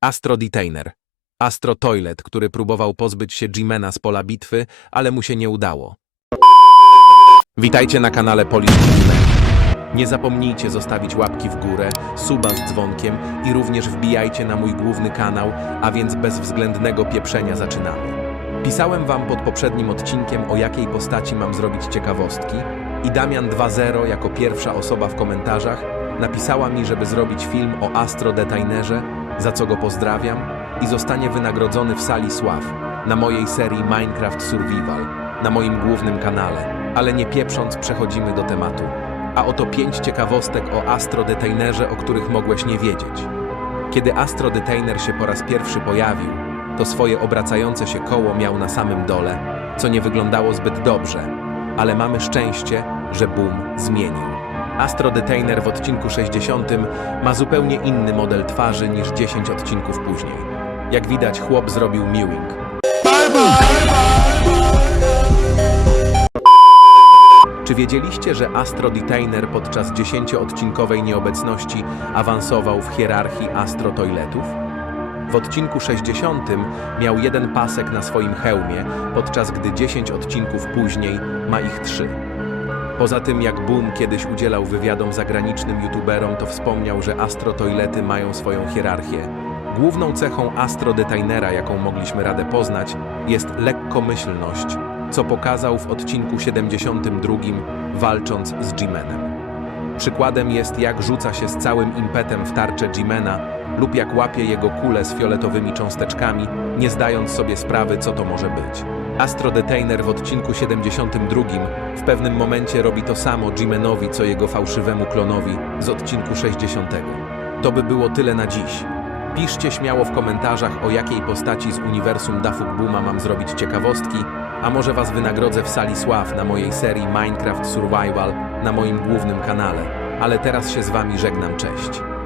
Astro Detainer. Astro Toilet, który próbował pozbyć się Jimena z pola bitwy, ale mu się nie udało. Witajcie na kanale Polish. Nie zapomnijcie zostawić łapki w górę, suba z dzwonkiem i również wbijajcie na mój główny kanał, a więc bez względnego pieprzenia zaczynamy. Pisałem wam pod poprzednim odcinkiem, o jakiej postaci mam zrobić ciekawostki i Damian 2.0 jako pierwsza osoba w komentarzach napisała mi, żeby zrobić film o Astro Detainerze, za co go pozdrawiam i zostanie wynagrodzony w sali sław na mojej serii Minecraft Survival, na moim głównym kanale. Ale nie pieprząc, przechodzimy do tematu. A oto pięć ciekawostek o Astro Detainerze, o których mogłeś nie wiedzieć. Kiedy Astro Detainer się po raz pierwszy pojawił, to swoje obracające się koło miał na samym dole, co nie wyglądało zbyt dobrze, ale mamy szczęście, że Boom zmienił. Astro Detainer w odcinku 60 ma zupełnie inny model twarzy niż 10 odcinków później. Jak widać, chłop zrobił mewing. Czy wiedzieliście, że Astro Detainer podczas 10-odcinkowej nieobecności awansował w hierarchii Astro Toiletów? W odcinku 60 miał jeden pasek na swoim hełmie, podczas gdy 10 odcinków później ma ich trzy. Poza tym, jak Boom kiedyś udzielał wywiadom zagranicznym youtuberom, to wspomniał, że Astro Toilety mają swoją hierarchię. Główną cechą Astro Detainera, jaką mogliśmy radę poznać, jest lekkomyślność, co pokazał w odcinku 72, walcząc z G-Manem. Przykładem jest, jak rzuca się z całym impetem w tarczę G-Mana lub jak łapie jego kulę z fioletowymi cząsteczkami, nie zdając sobie sprawy, co to może być. Astro Detainer w odcinku 72 w pewnym momencie robi to samo G-Manowi, co jego fałszywemu klonowi z odcinku 60. To by było tyle na dziś. Piszcie śmiało w komentarzach, o jakiej postaci z uniwersum Dafuk Booma mam zrobić ciekawostki, a może was wynagrodzę w sali sław na mojej serii Minecraft Survival na moim głównym kanale. Ale teraz się z wami żegnam, cześć.